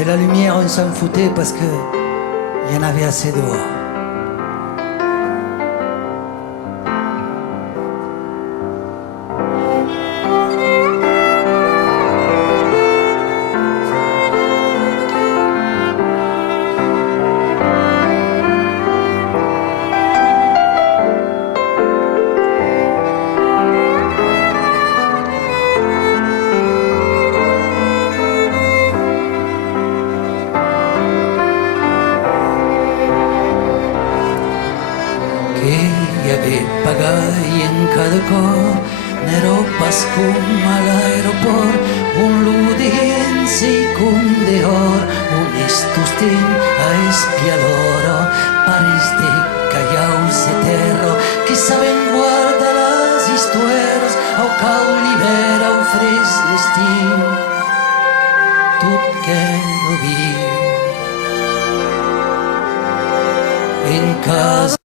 Et la lumière, on s'en foutait parce que il y en avait assez dehors. Nero pascum a l'aeroport, un ludiense i condehor, un estustin a espialoro, pares de callaus de terro, que saben guardar las histoires, au cau l'hivern, au fres l'estiu, tot que no viu. En casa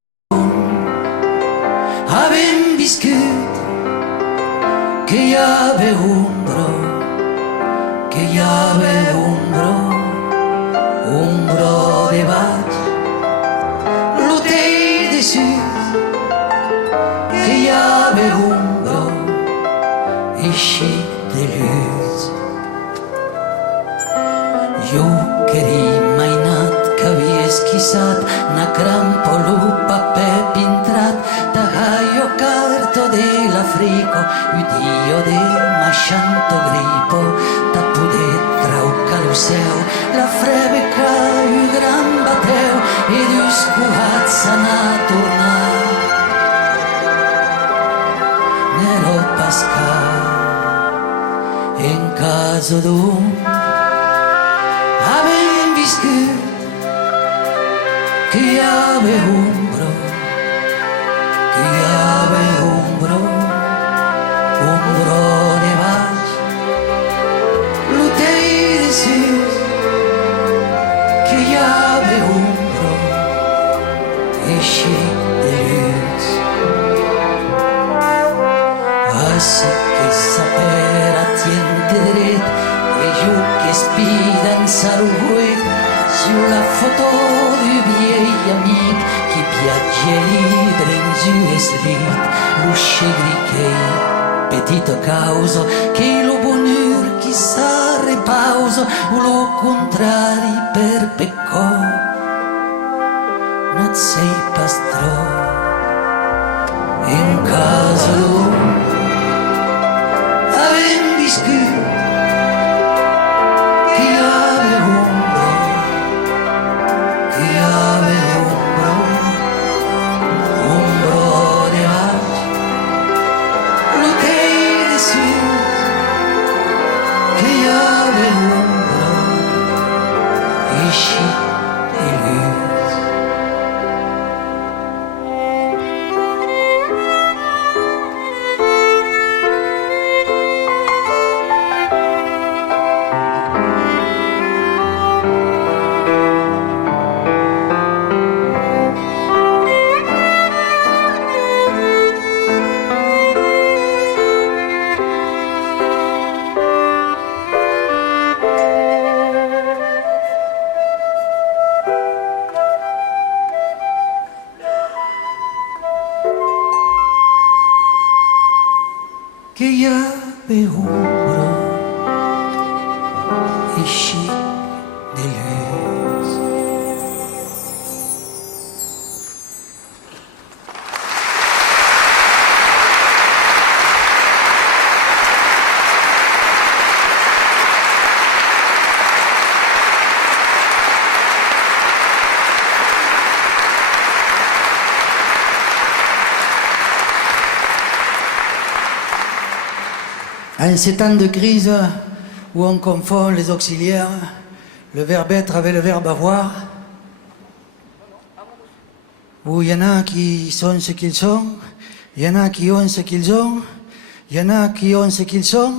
havem viscut que hi havia un bro de baix, l'hotel de sud, que hi havia un bro eixit de lluç. Jo queria mainat que havia esquissat na crampolo paper pintrat da gaio carto de l'Africo, udio de machanto gripo, da poder traucar el seu, la frebeca u gran bateu, e dus cuats s'anà a tornar. Nero Pascal, en casa d'un, havem viscut que hi havia un bro, que hi havia un bro de baix, l'hotel de sud, que hi havia un bro eixit de lluç. Hace que sapera tiente dret, e jo que espida en saruguet, sur la foto du vieil amic qui viatge libre en US lit, lo chegriquei, petito causo, che lo bonheur qui sa repauso, o lo contrari per peccò, not sei pastrò, en casa d'un, avem viscut, que hi havia un bro, que hi havia un bro de baix, l'hotel de sud, que hi havia un bro eixit de lluç. Que hi havia un bro eixit de lluç. En ces temps de crise où on confond les auxiliaires, le verbe être avec le verbe avoir, où il y en a qui sont ce qu'ils sont, il y en a qui ont ce qu'ils ont, il y en a qui ont ce qu'ils sont,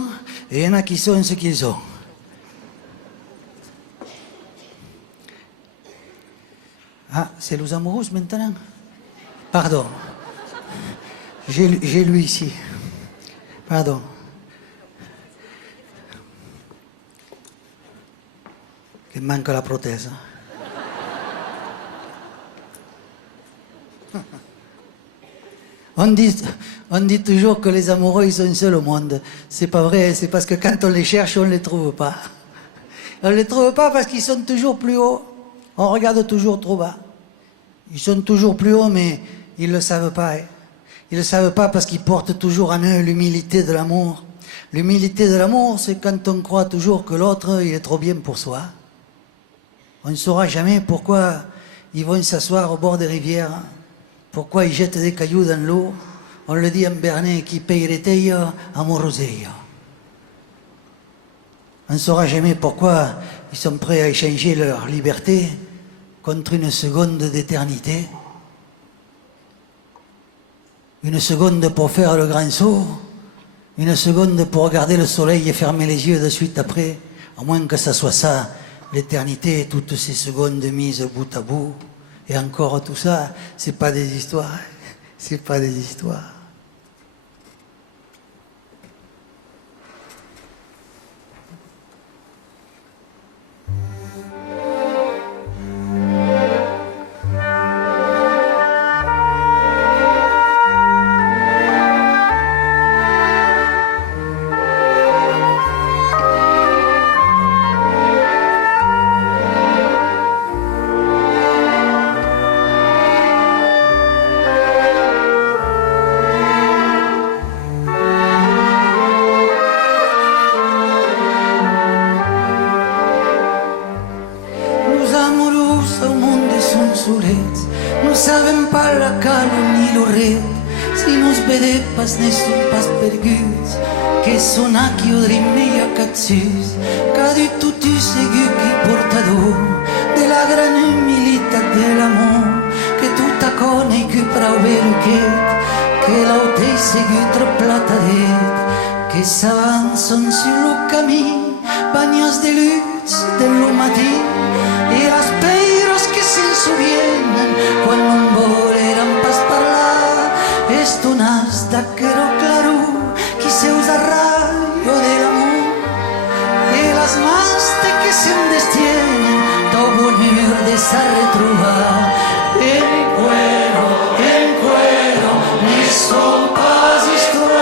et il y en a qui sont ce qu'ils ont. Ah, c'est les amoureux maintenant? Pardon. J'ai lu ici. Pardon. Il manque la prothèse. On dit toujours que les amoureux, ils sont seuls au monde. C'est pas vrai, c'est parce que quand on les cherche, on les trouve pas. On les trouve pas parce qu'ils sont toujours plus hauts. On regarde toujours trop bas. Ils sont toujours plus hauts, mais ils le savent pas. Hein. Ils le savent pas parce qu'ils portent toujours en eux l'humilité de l'amour. L'humilité de l'amour, c'est quand on croit toujours que l'autre, il est trop bien pour soi. On ne saura jamais pourquoi ils vont s'asseoir au bord des rivières. Pourquoi ils jettent des cailloux dans l'eau? On le dit en Bernet, qui paye les tailles amoroseilles. On ne saura jamais pourquoi ils sont prêts à échanger leur liberté contre une seconde d'éternité. Une seconde pour faire le grand saut, une seconde pour regarder le soleil et fermer les yeux de suite après, à moins que ça soit ça, l'éternité, toutes ces secondes mises bout à bout. Et encore tout ça, c'est pas des histoires, c'est pas des histoires. No saben pas la calor ni l'oret, si nos vede pas ne son pas perguts, que son aquí o dremeia catsus, ca du tutu segur qui portador de la gran humilitat de l'amor, que tout a cone que prou beluquet, que l'autei segur trop platadet, que s'avançon sur le camí, bañas de luz de lo matin, y las peiros que se'n sovienen quan non voleran pas parlar, estonas d'aquero claro qui se usa rayo del amor, y las mans de que se'n destienen tot bonheur de sa retrobar en cuero ni son pas histrueros.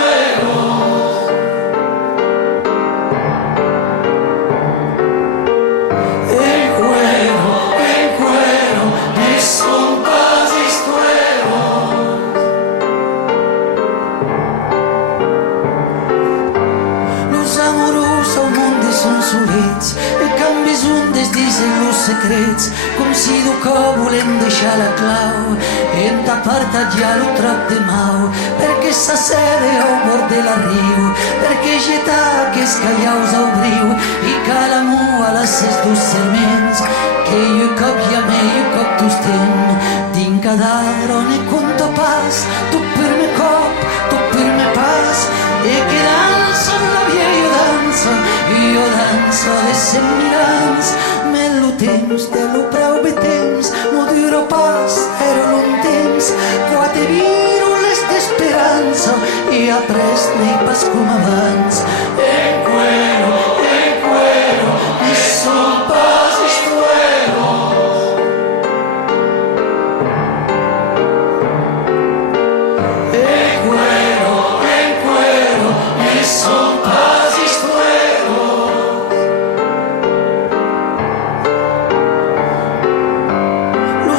E canvis un des dicen los secrets, com si du cop volem deixar la clau i hem d'apartar ja lo trap de mau, perquè s'assede au bord de la riu, perquè getar que es callaus au briu i calamor a les ses dos serments, que jo cop ja me jo cop tu estem, din cadar on e conto pas, tu per me cop, tu per me pas, e que danzo la via io danzo de cent mil anys, me lo temps de lo prou bé temps, no duro pas, era l'un temps, qua te viro les d'esperança i après n'hi pas com abans. En cuero, ni son pas histrueros. En cuero, ni son pas histrueros. No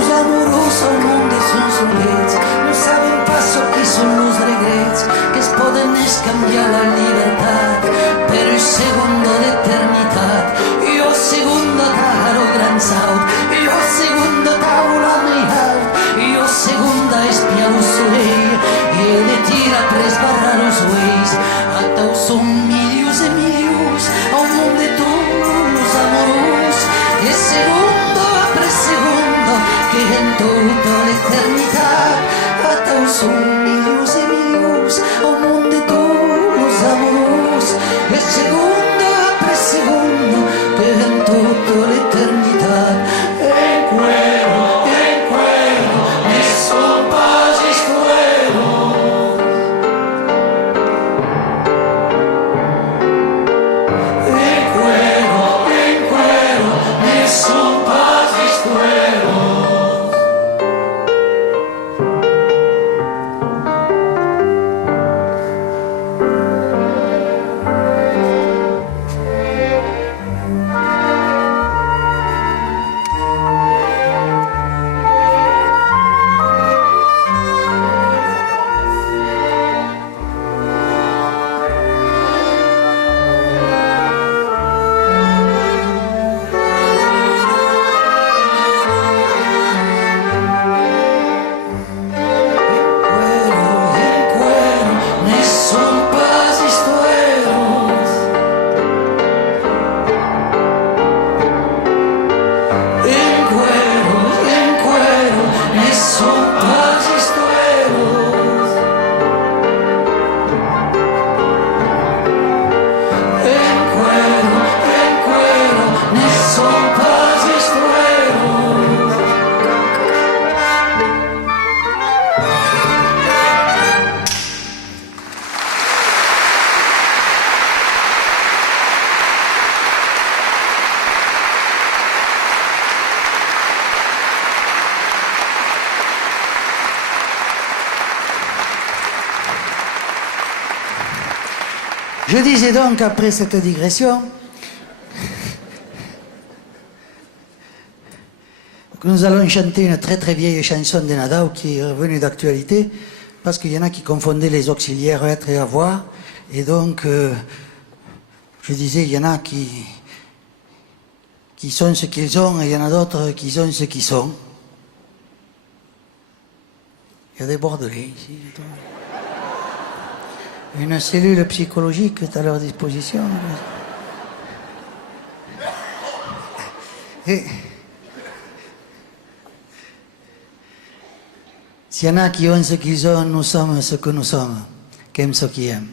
saben pas o qui són los regrets, que es poden escanviar la llibertat per un segundo d'eternitat. Jo segundo taro gran saut, jo segundo taula mai alt, jo segunda espia lo soleil i de tira pres barrar os uells. A tau són milions e milions a un món de tous amorosos, e segundo apres segundo que en tota l'eternitat a tau són milions e milions a un món de tots Je disais donc, après cette digression, que nous allons chanter une très très vieille chanson de Nadao qui est revenue d'actualité, parce qu'il y en a qui confondaient les auxiliaires être et avoir, et donc, je disais, il y en a qui sont ce qu'ils ont, et il y en a d'autres qui sont ce qu'ils sont. Il y a des Bordelais ici. Une cellule psychologique est à leur disposition. Et s'il y en a qui ont ce qu'ils ont, nous sommes ce que nous sommes, qu'aiment ceux qui aiment.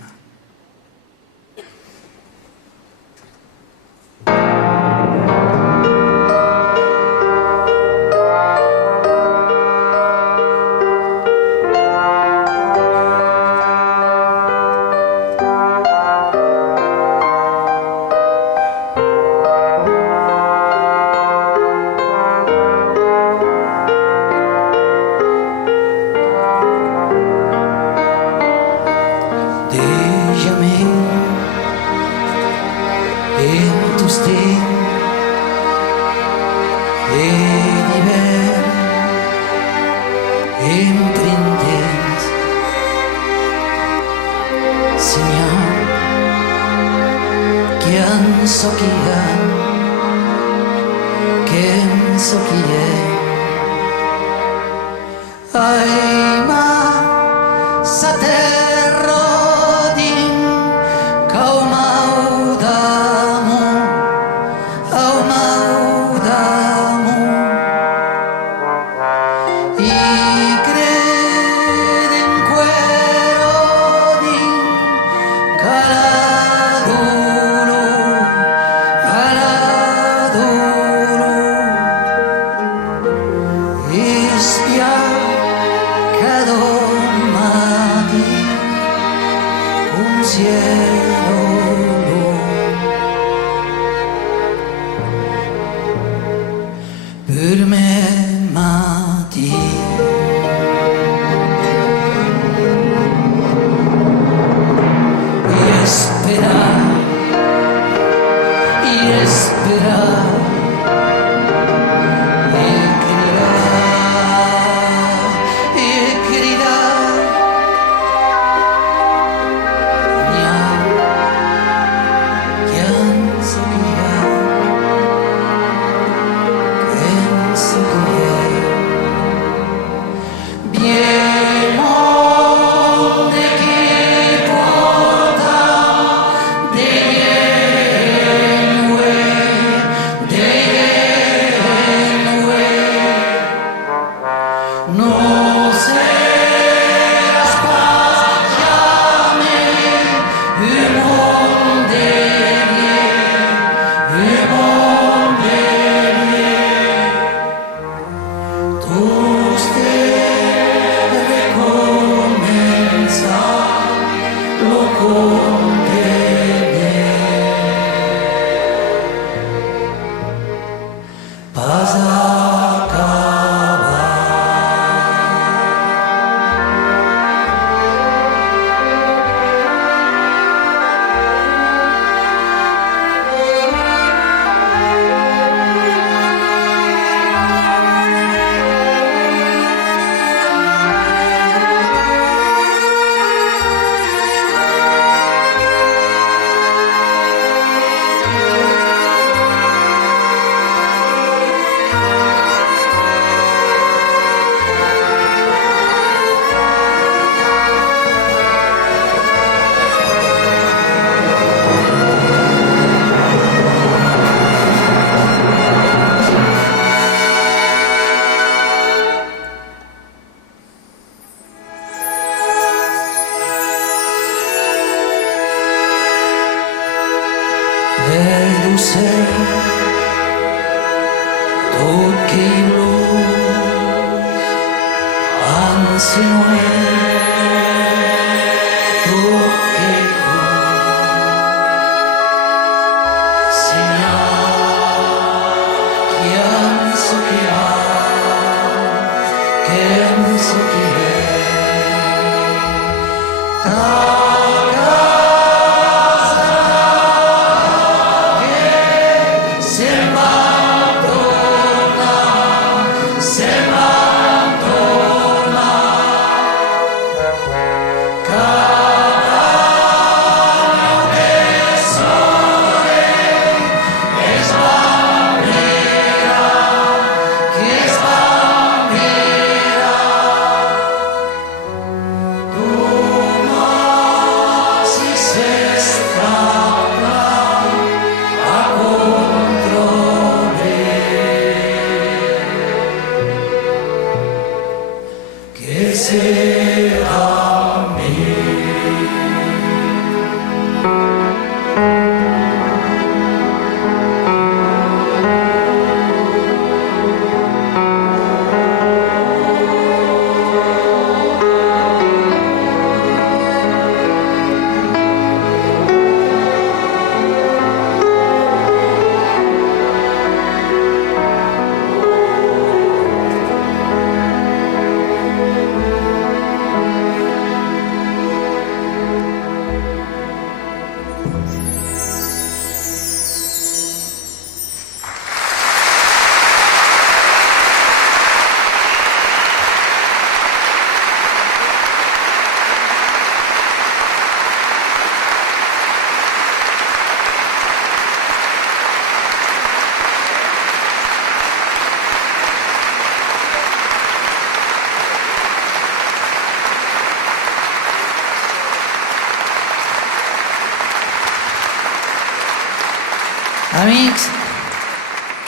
Amics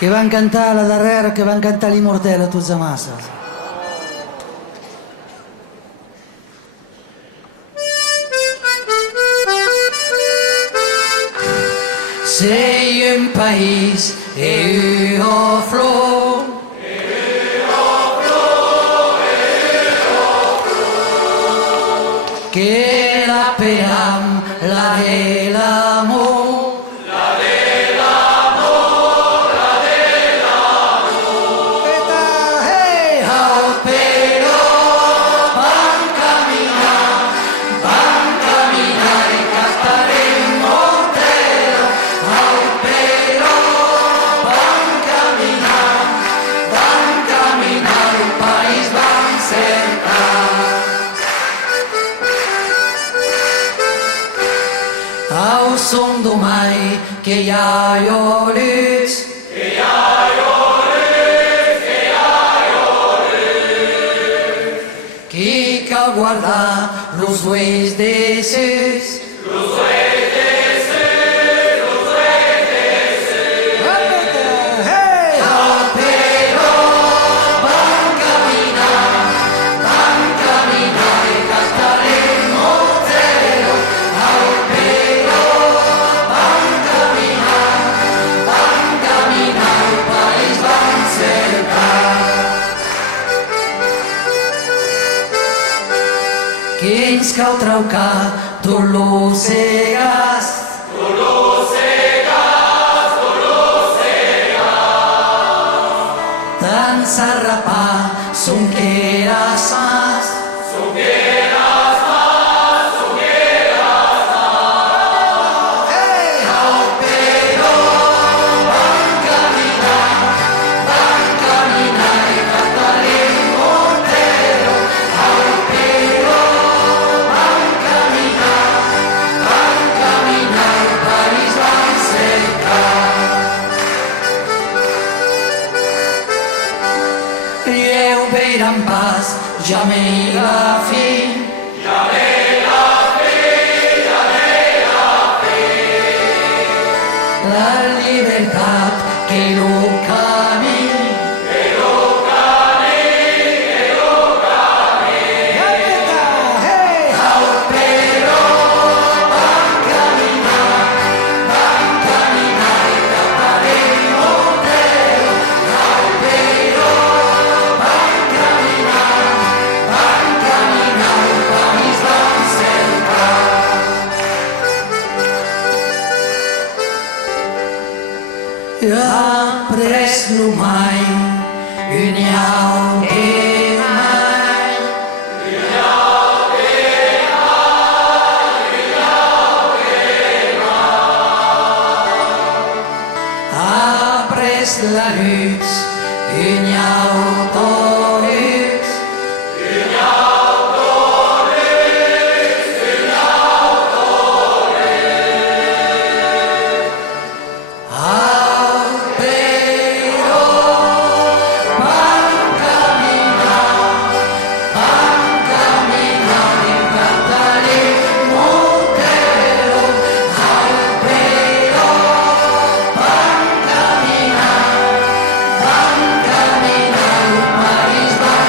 que van cantar la darrera, que van cantar l'immortel a tots amasses. Sei un país e io flor che la peram la de l'amor au som domai che ja jo lyts che ca guarda los ues de sus Kins kau trauka tolo segas tan sarrapa son queras más en paz, llamé la fin. La libertad que lo camina. Apres lumai, uniau e mai. Apres la luz, uniau tois. País va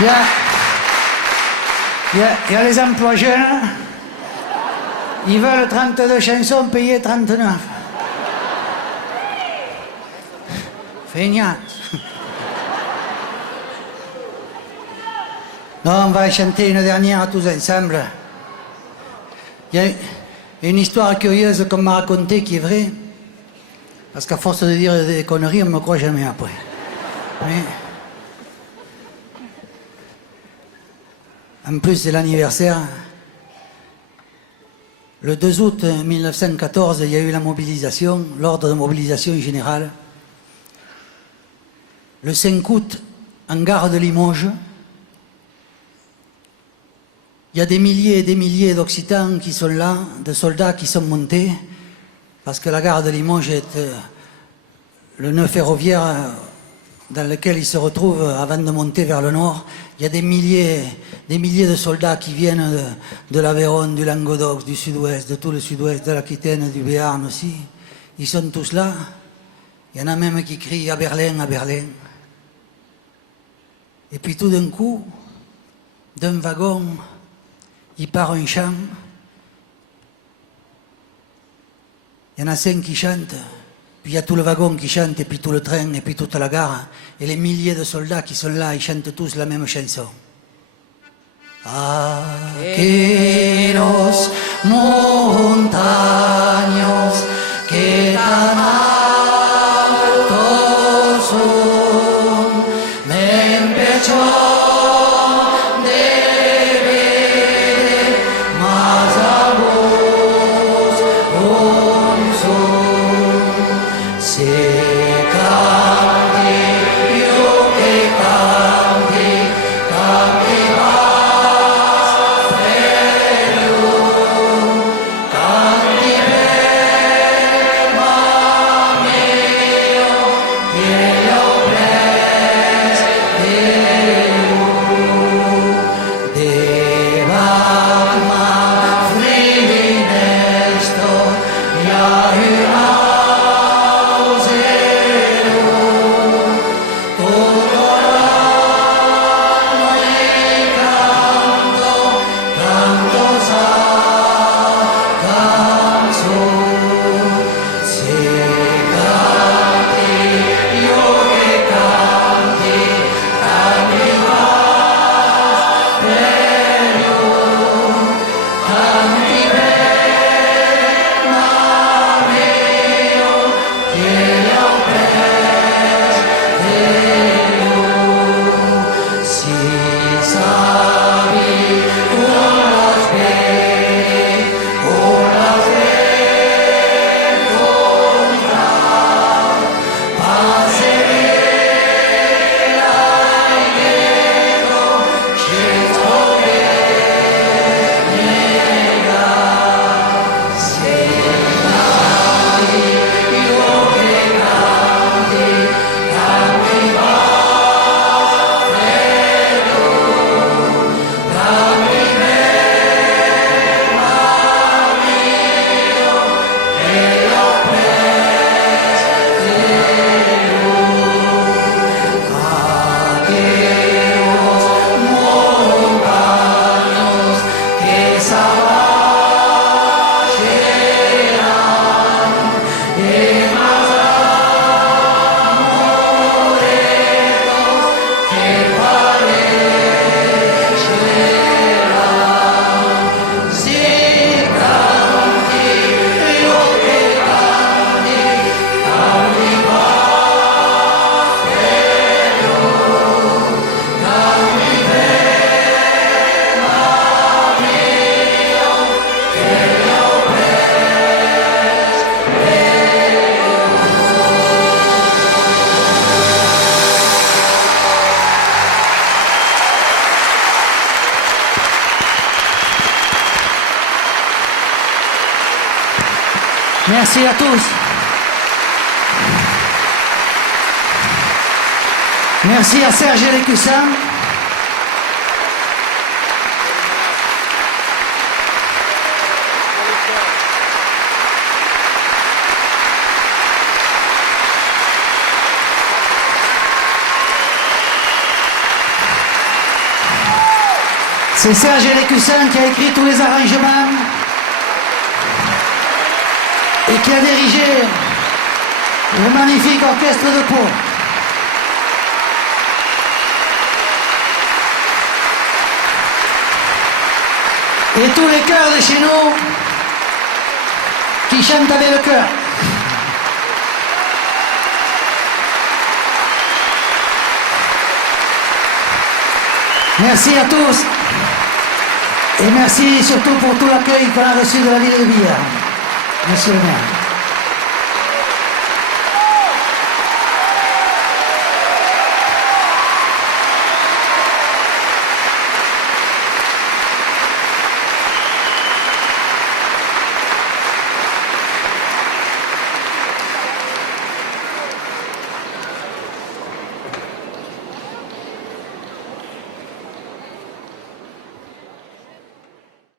Il y a les emplois jeunes, ils veulent 32 chansons payées 39. Feignant. Non, on va chanter une dernière tous ensemble. Il y a une histoire curieuse qu'on m'a racontée qui est vraie. Parce qu'à force de dire des conneries, on ne me croit jamais après. Mais... En plus, c'est l'anniversaire. Le 2 août 1914, il y a eu la mobilisation, l'ordre de mobilisation générale. Le 5 août, en gare de Limoges, il y a des milliers et des milliers d'Occitans qui sont là, de soldats qui sont montés, parce que la gare de Limoges est le nœud ferroviaire dans lequel ils se retrouvent avant de monter vers le nord. Il y a des milliers de soldats qui viennent de l'Aveyron, du Languedoc, du sud-ouest, de tout le sud-ouest, de l'Aquitaine, du Béarn aussi. Ils sont tous là. Il y en a même qui crient « à Berlin, à Berlin ». Et puis tout d'un coup, d'un wagon, il part un chant. Il y en a 5 qui chantent. Puis il y a tout le wagon qui chante, et puis tout le train, et puis toute la gare. Et les milliers de soldats qui sont là, ils chantent tous la même chanson. Aqueros montaños que tan altos son, me empezó de ver más a vos, se cante, yo que cante, cante más feo, cante más meo, que yo preseo, de Bagma, Frinesto, ya Merci à tous. Merci à Serge Lécussin. C'est Serge Lécussin qui a écrit tous les arrangements et qui a dirigé le magnifique orchestre de Pau. Et tous les chœurs de chez nous qui chantent avec le cœur. Merci à tous et merci surtout pour tout l'accueil qu'on a reçu de la ville de Billard. Monsieur le maire.